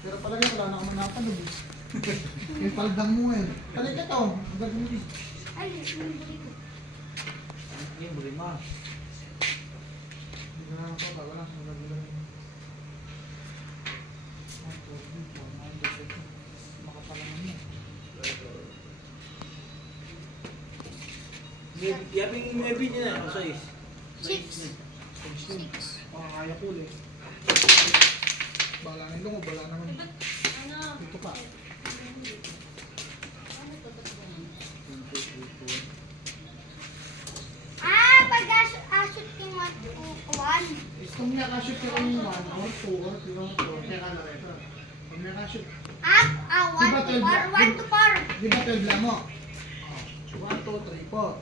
Pero palagi wala na ako napanood eh. Yung paldang mo eh. Halika to. Ang gagawin mo eh. Ay, yung buli ko. Yung buli mo. Hindi na ako pa. Wala. Ang gagawin mo. Makapalangan mo. Yaping maybe niya na. Size. 6. Kaya ko ulit. Bala na ilong o bala naman. Dito ka. Pag-asot yung 1. Gusto mo nakashoot ka rin yung 1 or 2 or 3 or 4. Kaya ka na rin. Pag nakashoot. 1 to 4. 1 to 4. Di ba 12 lang mo? 1, 2, 3, 4.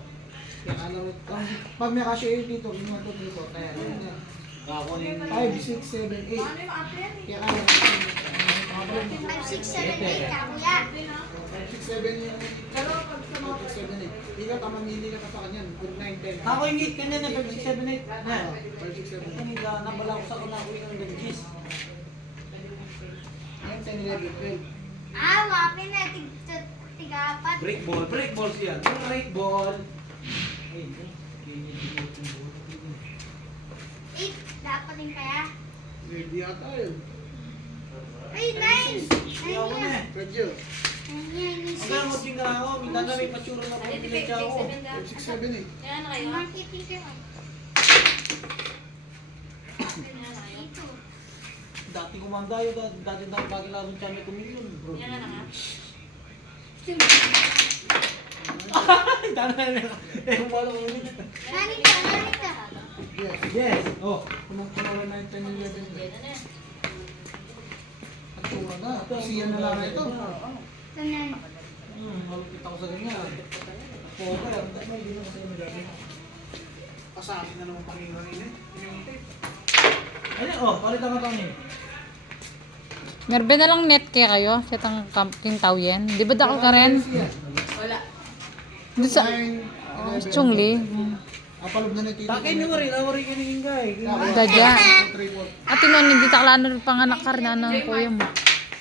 Kaya ka na rin. Pag may kashoot dito, 1, 2, 3, 4. Kaya na rin yan. 5, 6, 7, 8. Kaya ka na rin. 5, 6, 7, 8. Kuya. 5, 6, 7 yung... 5, 6, 7, 8. Ikaw, mamili ka pa sa kanyan. 9, 10. Ako yung gate kanina, 5, 6, 7, 8. Na. 5, 6, 7, 8. Kanina, nabala ko sa kunakuwi ng gagis. Ngayon, 10, 11, 12. Wapin na. Tigapat. Break ball. Break ball siya. Break ball. 8. Dapat din kaya. Ready yata yun. Ay, 9. Siya ako na eh. Radyo. Ang gano'n mo tingnan ako, minta na may patsura na po pinatsa ako. 5, 6, 7, 8. Kaya na kayo? Marketing ka. Dati kumandayo, dati bagay lang siya may kumilyon. Bro. Yan na nga. Ay, tana na. Eh, kumalo ko ulit. Nanita, nanita. Yes. Yes. Oh. Kumakuha na 9, 10, 11, 12. Yan na. At tuwa na. Siya na lang ito. Tanan. Malupit ako sa ganyan. Okay, ang dami hindi naman sa inyo. Pasakin na naman Panginoon eh. Yung tape. Ano, oh, palitan ka kami. Merbe na lang net kaya kayo sa tang kintaw yan. Di ba dako ka rin? Wala. Doon sa Chungli. Apalog na nito. Takin nyo rin, awari ka ni Ingay. Dadya. 3, 4. At tinon, hindi taklano panganak ka rin na ng kuya mo.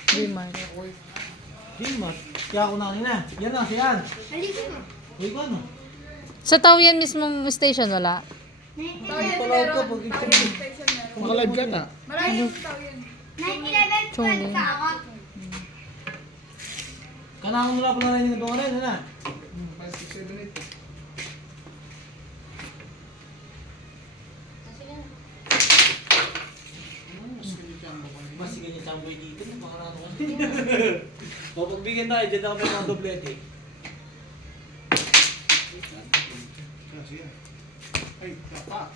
Di man. Di ma. Kaya ako na kanina. Yan lang, siyan. Halika mo. Uy, ko ano? Sa taw yan mismong station wala. Palaw ka pag ito. Maka-live ka na. 9-11 Chungli. kakot. Kanakon mo lang pala rin yung doon rin, ano? 5, 6, 7, 8. Mas sige niya samboy dito, baka nato ka. O, pagbigyan tayo, dyan na kami mga doblete. Ay, kapa.